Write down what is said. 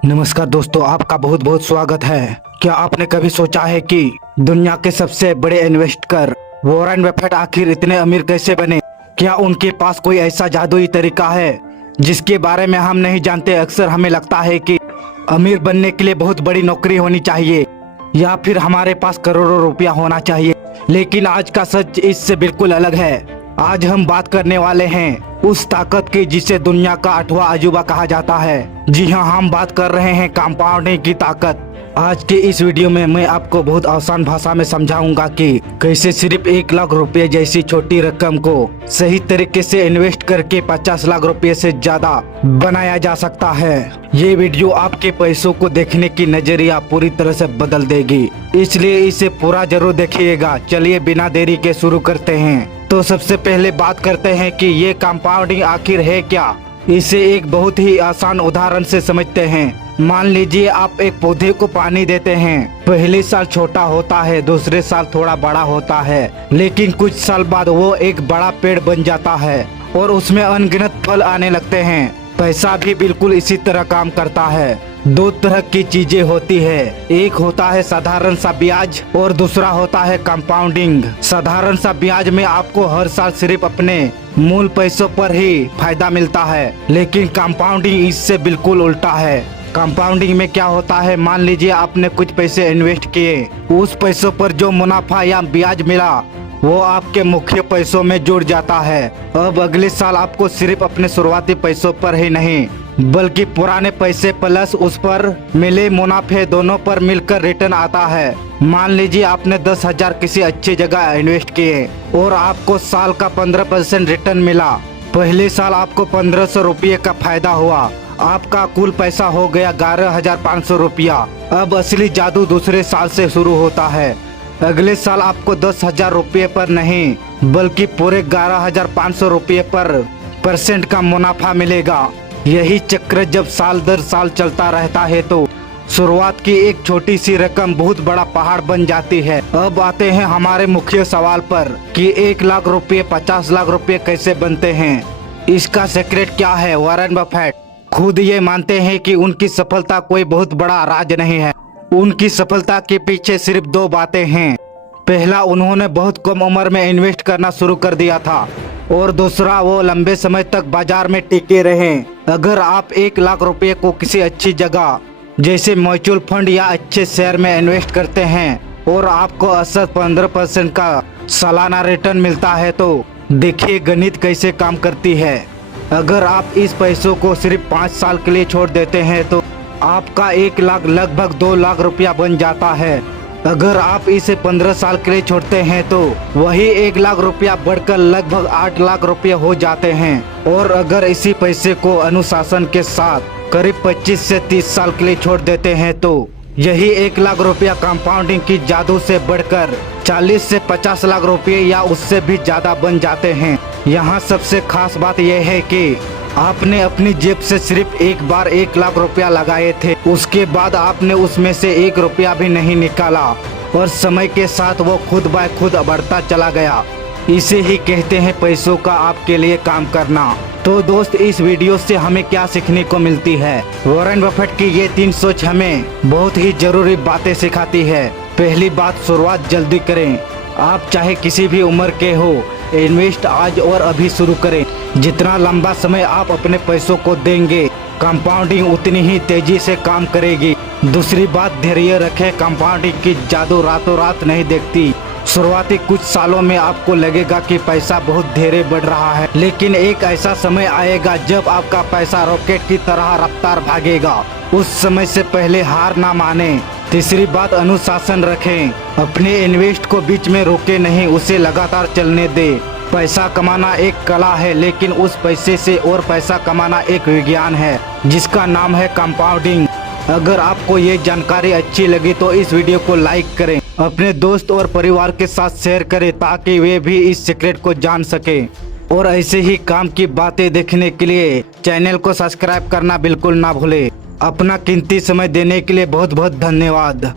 नमस्कार दोस्तों, आपका बहुत बहुत स्वागत है। क्या आपने कभी सोचा है कि दुनिया के सबसे बड़े इन्वेस्टर वॉरेन बफेट आखिर इतने अमीर कैसे बने? क्या उनके पास कोई ऐसा जादुई तरीका है जिसके बारे में हम नहीं जानते? अक्सर हमें लगता है कि अमीर बनने के लिए बहुत बड़ी नौकरी होनी चाहिए या फिर हमारे पास करोड़ों रुपया होना चाहिए, लेकिन आज का सच इससे बिल्कुल अलग है। आज हम बात करने वाले हैं उस ताकत की जिसे दुनिया का 8वां अजूबा कहा जाता है। जी हाँ, हम बात कर रहे हैं कंपाउंडिंग की ताकत। आज के इस वीडियो में मैं आपको बहुत आसान भाषा में समझाऊंगा कि कैसे सिर्फ 1 लाख रुपए जैसी छोटी रकम को सही तरीके से इन्वेस्ट करके 50 लाख रुपए से ज्यादा बनाया जा सकता है। ये वीडियो आपके पैसों को देखने की नजरिया पूरी तरह से बदल देगी, इसलिए इसे पूरा जरूर देखिएगा। चलिए बिना देरी के शुरू करते हैं। तो सबसे पहले बात करते हैं कि ये कंपाउंडिंग आखिर है क्या। इसे एक बहुत ही आसान उदाहरण से समझते हैं। मान लीजिए आप एक पौधे को पानी देते हैं। पहले साल छोटा होता है, दूसरे साल थोड़ा बड़ा होता है, लेकिन कुछ साल बाद वो एक बड़ा पेड़ बन जाता है और उसमें अनगिनत फल आने लगते हैं। पैसा भी बिल्कुल इसी तरह काम करता है। 2 तरह की चीजें होती है, एक होता है साधारण सा ब्याज और दूसरा होता है कंपाउंडिंग। साधारण सा ब्याज में आपको हर साल सिर्फ अपने मूल पैसों पर ही फायदा मिलता है, लेकिन कंपाउंडिंग इससे बिल्कुल उल्टा है। कंपाउंडिंग में क्या होता है, मान लीजिए आपने कुछ पैसे इन्वेस्ट किए, उस पैसों पर जो मुनाफा या ब्याज मिला वो आपके मुख्य पैसों में जुड़ जाता है। अब अगले साल आपको सिर्फ अपने शुरुआती पैसों पर ही नहीं बल्कि पुराने पैसे प्लस उस पर मिले मुनाफे दोनों पर मिलकर रिटर्न आता है। मान लीजिए आपने 10,000 किसी अच्छी जगह इन्वेस्ट किए और आपको साल का 15% रिटर्न मिला। पहले साल आपको 1500 रुपये का फायदा हुआ, आपका कुल पैसा हो गया 11,500 रुपया। अब असली जादू दूसरे साल से शुरू होता है। अगले साल आपको 10,000 रुपये पर नहीं बल्कि पूरे 11,500 रुपये पर % का मुनाफा मिलेगा। यही चक्र जब साल दर साल चलता रहता है तो शुरुआत की एक छोटी सी रकम बहुत बड़ा पहाड़ बन जाती है। अब आते हैं हमारे मुख्य सवाल पर कि 1 लाख रुपये 50 लाख रुपये कैसे बनते हैं। इसका सीक्रेट क्या है? वॉरेन बफेट खुद ये मानते हैं कि उनकी सफलता कोई बहुत बड़ा राज नहीं है। उनकी सफलता के पीछे सिर्फ 2 बातें हैं। पहला, उन्होंने बहुत कम उम्र में इन्वेस्ट करना शुरू कर दिया था और दूसरा, वो लंबे समय तक बाजार में टिके रहे। अगर आप 1 लाख रुपए को किसी अच्छी जगह जैसे म्यूचुअल फंड या अच्छे शेयर में इन्वेस्ट करते हैं और आपको औसत 15% का सालाना रिटर्न मिलता है तो देखिए गणित कैसे काम करती है। अगर आप इस पैसों को सिर्फ 5 साल के लिए छोड़ देते हैं तो आपका 1 लाख लगभग 2 लाख रुपया बन जाता है। अगर आप इसे 15 साल के लिए छोड़ते हैं तो वही 1 लाख रुपया बढ़कर लगभग 8 लाख रुपये हो जाते हैं। और अगर इसी पैसे को अनुशासन के साथ करीब 25 से 30 साल के लिए छोड़ देते हैं तो यही 1 लाख रुपया कंपाउंडिंग की जादू से बढ़कर 40 से 50 लाख रुपये या उससे भी ज्यादा बन जाते हैं। यहाँ सबसे खास बात यह है कि आपने अपनी जेब से सिर्फ एक बार 1 लाख रुपया लगाए थे, उसके बाद आपने उसमें से 1 रुपया भी नहीं निकाला और समय के साथ वो खुद ब खुद बढ़ता चला गया। इसे ही कहते हैं पैसों का आपके लिए काम करना। तो दोस्त, इस वीडियो से हमें क्या सीखने को मिलती है? वॉरेन बफेट की ये 3 सोच हमें बहुत ही जरूरी बातें सिखाती है। पहली बात, शुरुआत जल्दी करें। आप चाहे किसी भी उम्र के हो, इन्वेस्ट आज और अभी शुरू करें। जितना लंबा समय आप अपने पैसों को देंगे, कंपाउंडिंग उतनी ही तेजी से काम करेगी। दूसरी बात, धैर्य रखें। कंपाउंडिंग की जादू रातों रात नहीं देखती। शुरुआती कुछ सालों में आपको लगेगा कि पैसा बहुत धीरे बढ़ रहा है, लेकिन एक ऐसा समय आएगा जब आपका पैसा रॉकेट की तरह रफ्तार भागेगा। उस समय से पहले हार ना माने। तीसरी बात, अनुशासन रखें। अपने इन्वेस्ट को बीच में रोके नहीं, उसे लगातार चलने दे। पैसा कमाना एक कला है, लेकिन उस पैसे से और पैसा कमाना एक विज्ञान है जिसका नाम है कंपाउंडिंग। अगर आपको ये जानकारी अच्छी लगी तो इस वीडियो को लाइक करें, अपने दोस्त और परिवार के साथ शेयर करें ताकि वे भी इस सीक्रेट को जान सके। और ऐसे ही काम की बातें देखने के लिए चैनल को सब्सक्राइब करना बिल्कुल ना भूले। अपना कीमती समय देने के लिए बहुत बहुत धन्यवाद।